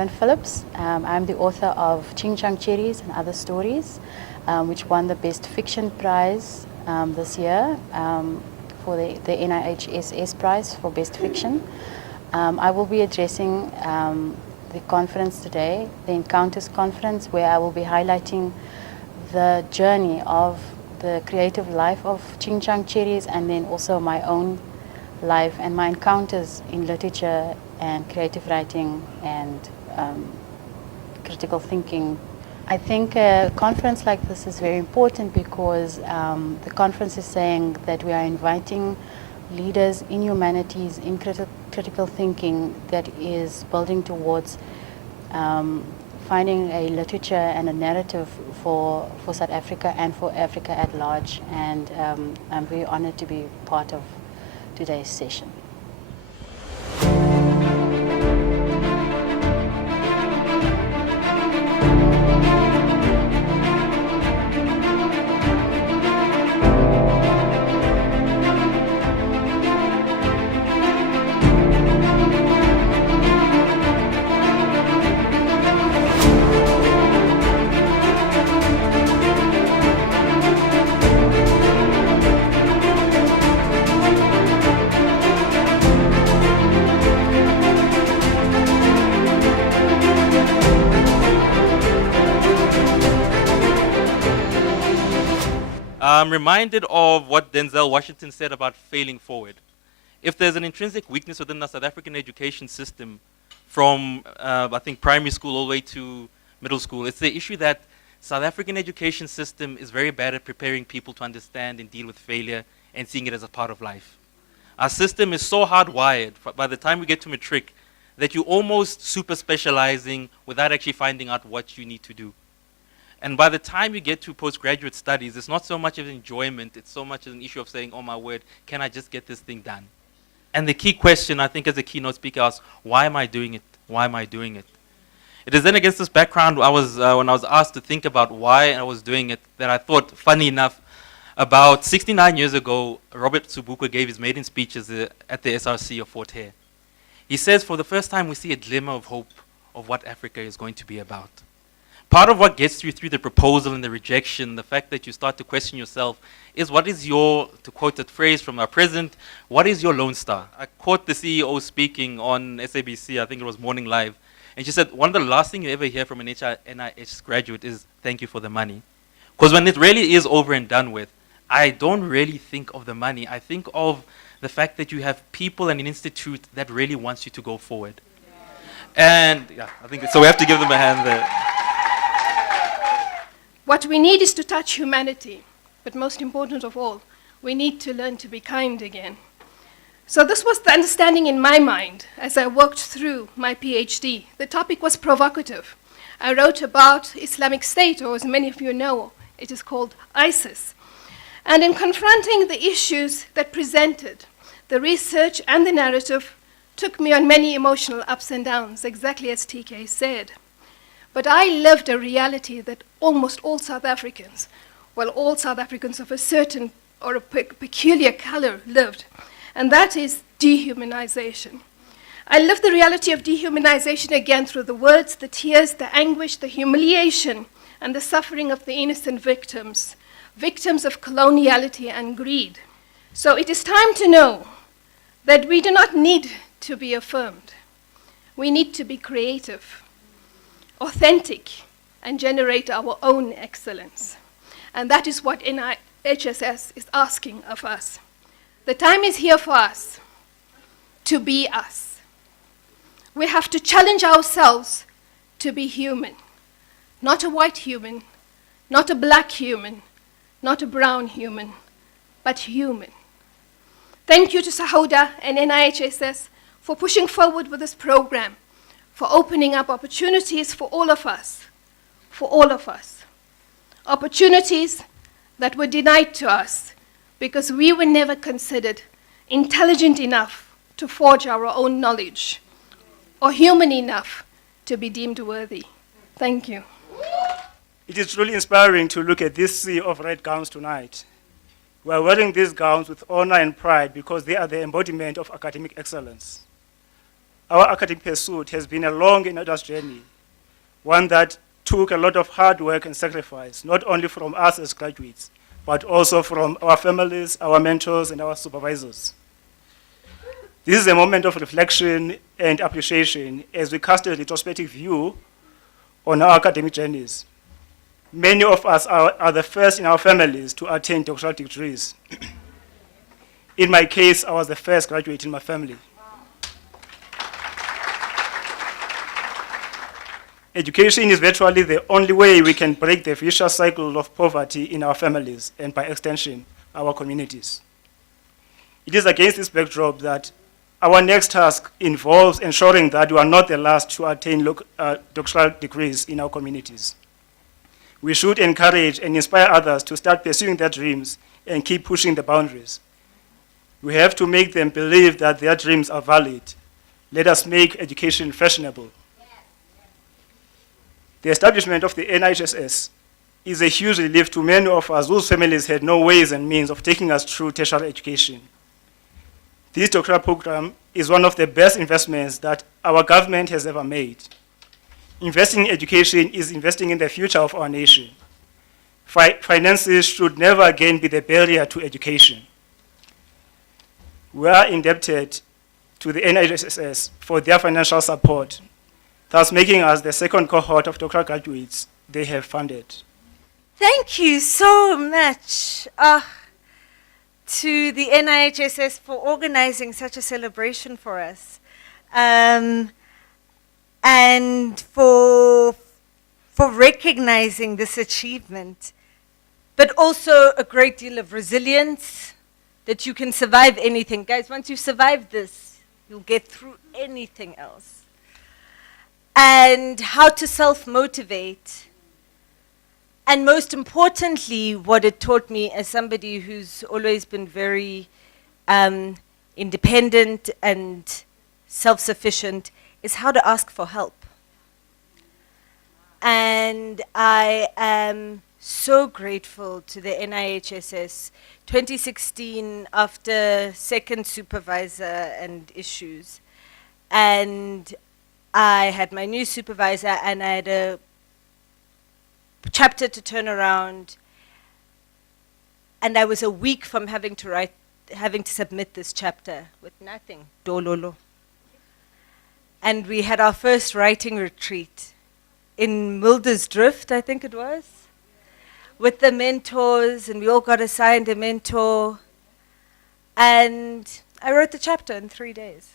Helen Phillips. I'm the author of Ching Chang Cherries and Other Stories, which won the Best Fiction Prize this year for the NIHSS Prize for Best Fiction. I will be addressing the conference today, the Encounters Conference, where I will be highlighting the journey of the creative life of Ching Chang Cherries, and then also my own life and my encounters in literature and creative writing and critical thinking. I think a conference like this is very important because the conference is saying that we are inviting leaders in humanities, in critical thinking that is building towards finding a literature and a narrative for South Africa and for Africa at large. And I'm very honored to be part of today's session. I'm reminded of what Denzel Washington said about failing forward. If there's an intrinsic weakness within the South African education system from, I think, primary school all the way to middle school, it's the issue that South African education system is very bad at preparing people to understand and deal with failure and seeing it as a part of life. Our system is so hardwired by the time we get to matric that you're almost super specializing without actually finding out what you need to do. And by the time you get to postgraduate studies, it's not so much of enjoyment, it's so much an issue of saying, oh my word, can I just get this thing done? And the key question, I think, as a keynote speaker, asks, why am I doing it? Why am I doing it? It is then against this background, when I was asked to think about why I was doing it, that I thought, funny enough, about 69 years ago, Robert Sobukwe gave his maiden speeches at the SRC of Fort Hare. He says, for the first time, we see a glimmer of hope of what Africa is going to be about. Part of what gets you through the proposal and the rejection, the fact that you start to question yourself, is what is your, to quote that phrase from our president, what is your Lone Star? I caught the CEO speaking on SABC, I think it was Morning Live, and she said, one of the last things you ever hear from an NIHSS graduate is, thank you for the money. Because when it really is over and done with, I don't really think of the money. I think of the fact that you have people and an institute that really wants you to go forward. And yeah, I think so we have to give them a hand there. What we need is to touch humanity, but most important of all, we need to learn to be kind again. So this was the understanding in my mind as I worked through my PhD. The topic was provocative. I wrote about Islamic State, or as many of you know, it is called ISIS. And in confronting the issues that presented, the research and the narrative took me on many emotional ups and downs, exactly as TK said. But I lived a reality that almost all South Africans, well, all South Africans of a certain or a peculiar color lived, and that is dehumanization. I lived the reality of dehumanization again through the words, the tears, the anguish, the humiliation, and the suffering of the innocent victims, victims of coloniality and greed. So it is time to know that we do not need to be affirmed. We need to be creative, authentic, and generate our own excellence. And that is what NIHSS is asking of us. The time is here for us to be us. We have to challenge ourselves to be human. Not a white human, not a black human, not a brown human, but human. Thank you to Sahoda and NIHSS for pushing forward with this program, for opening up opportunities for all of us, opportunities that were denied to us because we were never considered intelligent enough to forge our own knowledge or human enough to be deemed worthy. Thank you. It is truly inspiring to look at this sea of red gowns tonight. We are wearing these gowns with honor and pride because they are the embodiment of academic excellence. our academic pursuit has been a long and arduous journey, one that took a lot of hard work and sacrifice, not only from us as graduates, but also from our families, our mentors, and our supervisors. This is a moment of reflection and appreciation as we cast a retrospective view on our academic journeys. Many of us are the first in our families to attain doctoral degrees. In my case, I was the first graduate in my family. Education is virtually the only way we can break the vicious cycle of poverty in our families and, by extension, our communities. It is against this backdrop that our next task involves ensuring that we are not the last to attain doctoral degrees in our communities. We should encourage and inspire others to start pursuing their dreams and keep pushing the boundaries. We have to make them believe that their dreams are valid. Let us make education fashionable. The establishment of the NIHSS is a huge relief to many of us whose families had no ways and means of taking us through tertiary education. This doctoral program is one of the best investments that our government has ever made. Investing in education is investing in the future of our nation. Finances should never again be the barrier to education. We are indebted to the NIHSS for their financial support, thus making us the second cohort of doctoral graduates they have funded. Thank you so much to the NIHSS for organizing such a celebration for us, and for recognizing this achievement, but also a great deal of resilience, that you can survive anything. Guys, once you survive this, you'll get through anything else. And how to self-motivate. And most importantly, what it taught me as somebody who's always been very independent and self-sufficient is how to ask for help. And I am so grateful to the NIHSS. 2016, after second supervisor and issues, and I had my new supervisor and I had a chapter to turn around, and I was a week from having to submit this chapter with nothing, dololo. And we had our first writing retreat in Mulder's Drift, I think it was, with the mentors, and we all got assigned a mentor. And I wrote the chapter in 3 days.